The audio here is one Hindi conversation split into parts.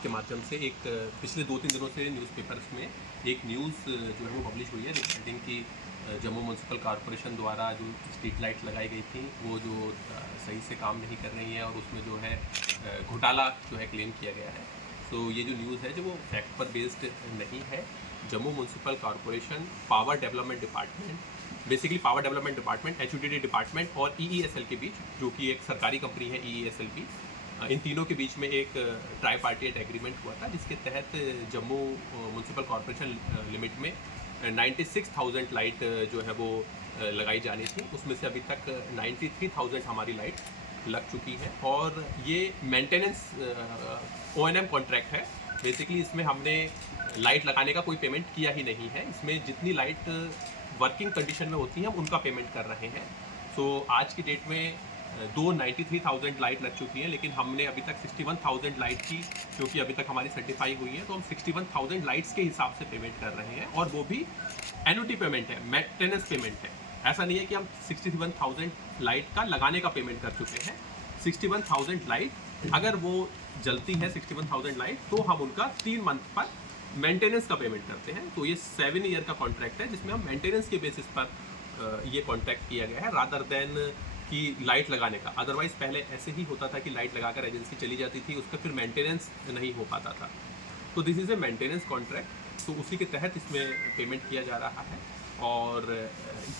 आपके माध्यम से एक पिछले 2-3 दिनों से न्यूज़पेपर्स में एक न्यूज़ जो है वो पब्लिश हुई है रिगार्डिंग कि जम्मू म्यूनसिपल कॉरपोरेशन द्वारा जो स्ट्रीट लाइट लगाई गई थी वो जो सही से काम नहीं कर रही है और उसमें जो है घोटाला जो है क्लेम किया गया है। तो ये जो न्यूज़ है जो वो फैक्ट पर बेस्ड नहीं है। Jammu municipal corporation power development department basically power development department HUDD department और ईईएसएल के बीच, जो कि एक सरकारी कंपनी है ईईएसएल की, इन तीनों के बीच में एक ट्राई पार्टिएट एग्रीमेंट हुआ था जिसके तहत जम्मू म्यूनसिपल कॉरपोरेशन लिमिट में 96,000 लाइट जो है वो लगाई जानी थी। उसमें से अभी तक 93,000 हमारी लाइट लग चुकी है और ये मेंटेनेंस ओएनएम कॉन्ट्रैक्ट है। बेसिकली इसमें हमने लाइट लगाने का कोई पेमेंट किया ही नहीं है। इसमें जितनी लाइट वर्किंग कंडीशन में होती हैं हम उनका पेमेंट कर रहे हैं। सो आज की डेट में 93,000 लाइट लग चुकी है, लेकिन हमने अभी तक 61,000 लाइट की, क्योंकि अभी तक हमारी सर्टिफाई हुई है, तो हम 61,000 लाइट्स के हिसाब से पेमेंट कर रहे हैं और वो भी एन्युटी पेमेंट है, मेंटेनेंस पेमेंट है। ऐसा नहीं है कि हम 61,000 लाइट का लगाने का पेमेंट कर चुके हैं। 61,000 लाइट अगर वो जलती है 61,000 लाइट, तो हम उनका 3 मंथ पर मेंटेनेंस का पेमेंट करते हैं। तो ये 7 ईयर का कॉन्ट्रैक्ट है जिसमें हम मेंटेनेंस के बेसिस पर ये कॉन्ट्रैक्ट किया गया है, रादर देन कि लाइट लगाने का। अदरवाइज पहले ऐसे ही होता था कि लाइट लगाकर एजेंसी चली जाती थी, उसका फिर मेंटेनेंस नहीं हो पाता था। तो this is a maintenance contract, तो उसी के तहत इसमें पेमेंट किया जा रहा है। और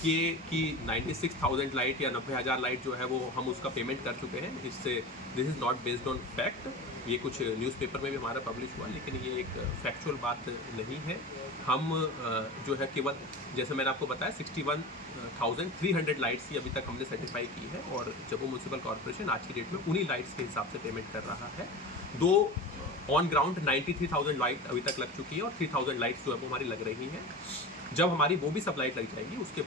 ये कि 96,000 लाइट या 90,000 लाइट जो है वो हम उसका पेमेंट कर चुके हैं, इससे this is not based on fact. ये कुछ न्यूज़पेपर में भी हमारा पब्लिश हुआ, लेकिन ये एक फैक्चुअल बात नहीं है। हम जो है केवल, जैसे मैंने आपको बताया, 61,300 लाइट्स ही अभी तक हमने सर्टिफाई की है और जम्मू म्यूनसिपल कॉरपोरेशन आज की डेट में उन्हीं लाइट्स के हिसाब से पेमेंट कर रहा है। दो ऑन ग्राउंड 93,000 लाइट अभी तक लग चुकी है और 3,000 लाइट्स जो है वो हमारी लग रही हैं। जब हमारी वो भी सब लाइट लग जाएगी उसके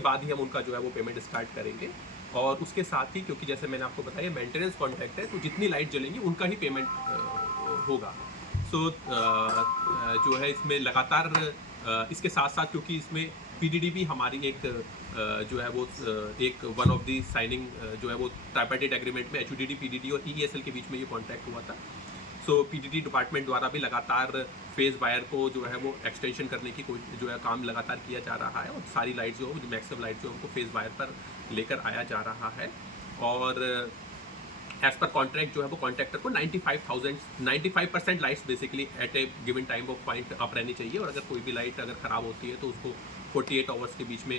बाद ही हम उनका जो है वो पेमेंट स्टार्ट करेंगे। और उसके साथ ही, क्योंकि जैसे मैंने आपको बताया मेंटेनेंस कॉन्ट्रैक्ट है, तो जितनी लाइट जलेंगी उनका ही पेमेंट होगा। सो जो है इसमें लगातार इसके साथ साथ, क्योंकि इसमें पीडीडी भी हमारी एक जो है वो एक वन ऑफ दी साइनिंग जो है वो ट्राइपार्टिट एग्रीमेंट में एचयूडीडी, पीडीडी और ईईएसएल के बीच में ये कॉन्ट्रैक्ट हुआ था। सो पीडीडी डिपार्टमेंट द्वारा भी लगातार फेज वायर को जो है वो एक्सटेंशन करने की कोई जो है काम लगातार किया जा रहा है और सारी लाइट जो है मैक्सिमम लाइट जो है उनको फेज वायर पर लेकर आया जा रहा है। और एज पर कॉन्ट्रैक्ट जो है वो कॉन्ट्रैक्टर को 95% lights basically at a given time of point up रहनी चाहिए। और अगर कोई भी लाइट अगर ख़राब होती है तो उसको 48 आवर्स के बीच में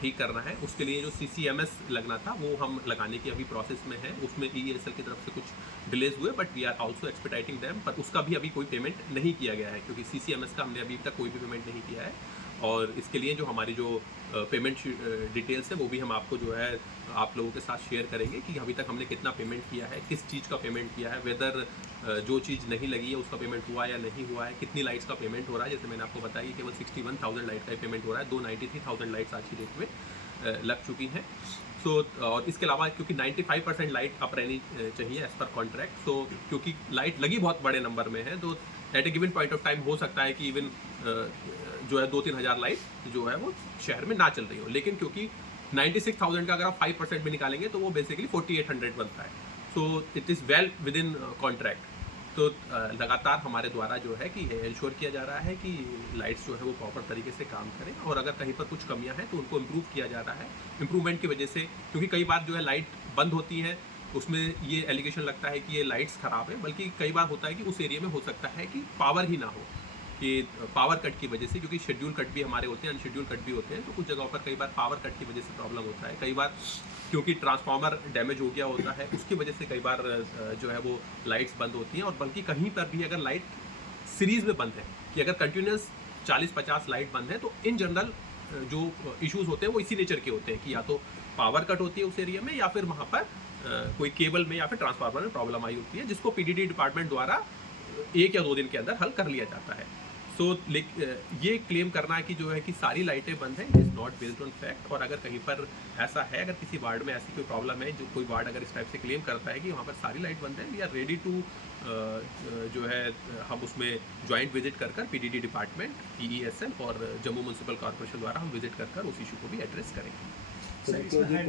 ठीक करना है। उसके लिए जो सीसीएमएस लगना था वो हम लगाने की अभी प्रोसेस में है। उसमें ईईएसएल की तरफ से कुछ डिलेज हुए, but we are also expediting them, पर उसका भी अभी कोई पेमेंट नहीं किया गया है, क्योंकि सीसीएमएस का हमने अभी तक कोई भी पेमेंट नहीं किया है। और इसके लिए जो हमारी जो पेमेंट डिटेल्स है वो भी हम आपको जो है आप लोगों के साथ शेयर करेंगे कि अभी तक हमने कितना पेमेंट किया है, किस चीज़ का पेमेंट किया है, वेदर जो चीज़ नहीं लगी है उसका पेमेंट हुआ या नहीं हुआ है, कितनी लाइट्स का पेमेंट हो रहा है। जैसे मैंने आपको बताया कि केवल 61,000 लाइट का पेमेंट हो रहा है, 93,000 लाइट्स आज की डेट में लग चुकी हैं। सो और इसके अलावा क्योंकि 95% लाइट अप रहनी चाहिए एज पर कॉन्ट्रैक्ट, तो क्योंकि लाइट लगी बहुत बड़े नंबर में है, तो at a given point of time हो सकता है कि इवन जो है 2-3 हज़ार लाइट जो है वो शहर में ना चल रही हो। लेकिन क्योंकि 96,000 का अगर आप 5% भी निकालेंगे तो वो बेसिकली 4,800 बनता है। So it is well with in contract. तो लगातार हमारे द्वारा जो है कि इंश्योर किया जा रहा है कि लाइट्स जो है वो प्रॉपर तरीके से काम करें, और अगर कहीं पर कुछ कमियां हैं तो उनको इम्प्रूव किया जा रहा है। इम्प्रूवमेंट की वजह से, क्योंकि कई बार जो है लाइट बंद होती है, उसमें ये एलिगेशन लगता है कि ये लाइट्स ख़राब है, बल्कि कई बार होता है कि उस एरिया में हो सकता है कि पावर ही ना हो, कि पावर कट की वजह से, क्योंकि शेड्यूल कट भी हमारे होते हैं, अनशेड्यूल कट भी होते हैं, तो कुछ जगहों पर कई बार पावर कट की वजह से प्रॉब्लम होता है। कई बार क्योंकि ट्रांसफार्मर डैमेज हो गया होता है, उसकी वजह से कई बार जो है वो लाइट्स बंद होती हैं। और बल्कि कहीं पर भी अगर लाइट सीरीज़ में बंद है, कि अगर कंटिन्यूस 40-50 लाइट बंद है, तो इन जनरल जो इश्यूज़ होते हैं वो इसी नेचर के होते हैं कि या तो पावर कट होती है उस एरिया में, या फिर वहाँ पर कोई केबल में या फिर ट्रांसफार्मर में प्रॉब्लम आई होती है, जिसको पीडीडी डिपार्टमेंट द्वारा 1 या 2 दिन के अंदर हल कर लिया जाता है। सो ये क्लेम करना है कि जो है कि सारी लाइटें बंद हैं, is not based on fact. और अगर कहीं पर ऐसा है, अगर किसी वार्ड में ऐसी कोई प्रॉब्लम है, जो कोई वार्ड अगर इस टाइप से क्लेम करता है कि वहाँ पर सारी लाइट बंद है, वी आर रेडी टू जो है हम उसमें ज्वाइंट विजिट कर पीडीडी डिपार्टमेंट, ईईएसएल और जम्मू म्यूनसिपल कॉरपोरेशन द्वारा हम विजिट कर उस इशू को भी एड्रेस करेंगे।